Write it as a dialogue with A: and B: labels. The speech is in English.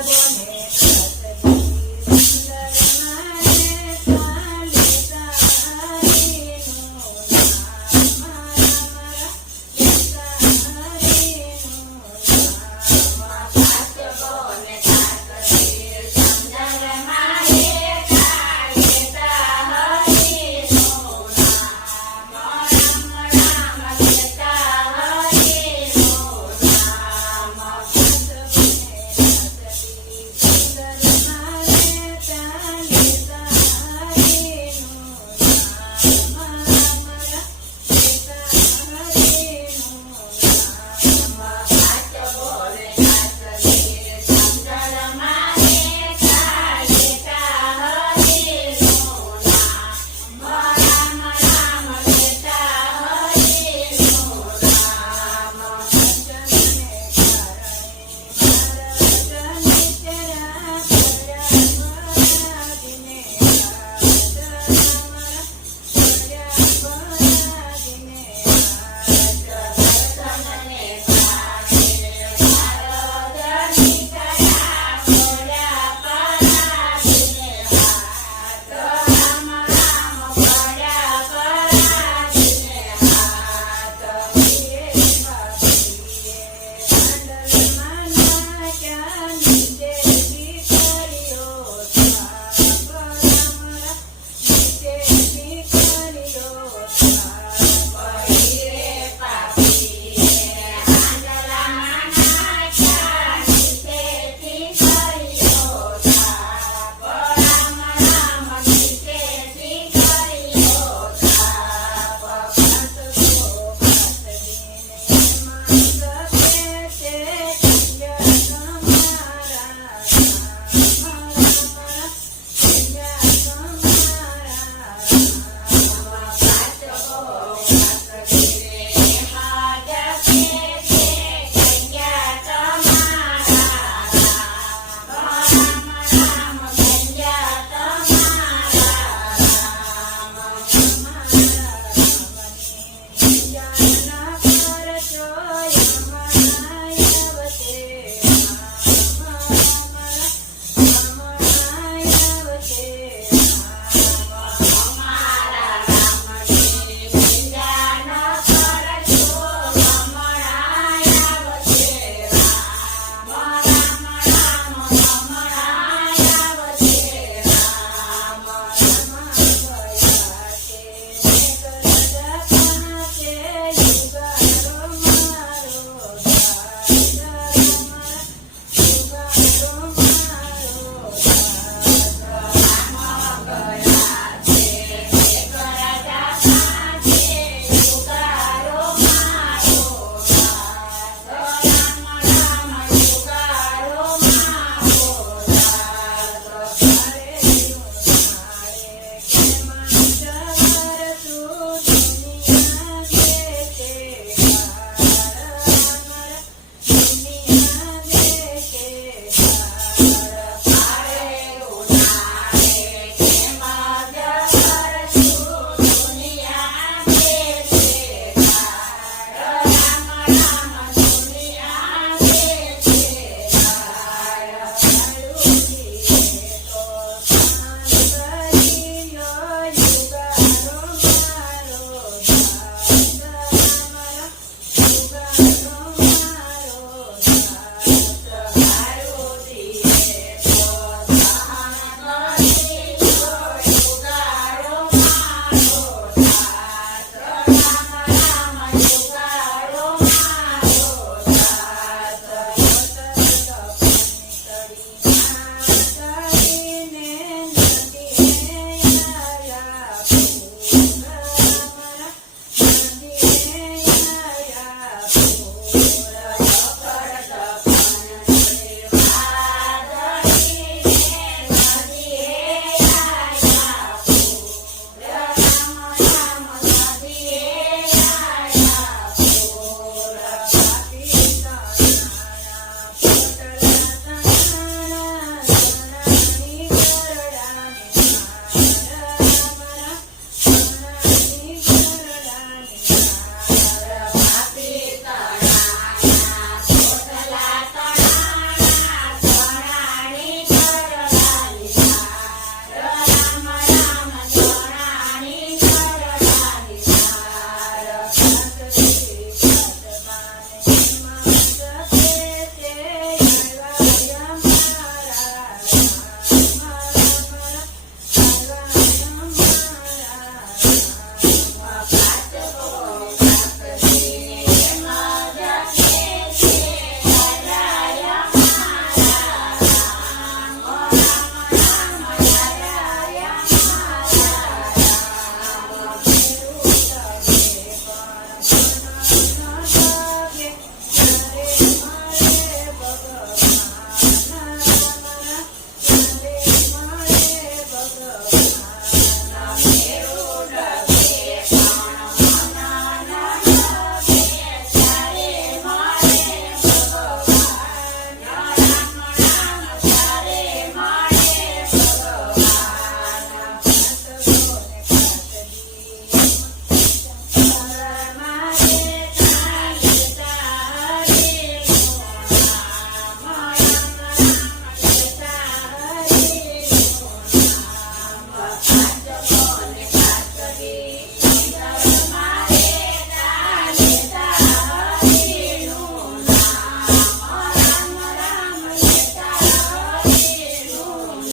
A: Bye.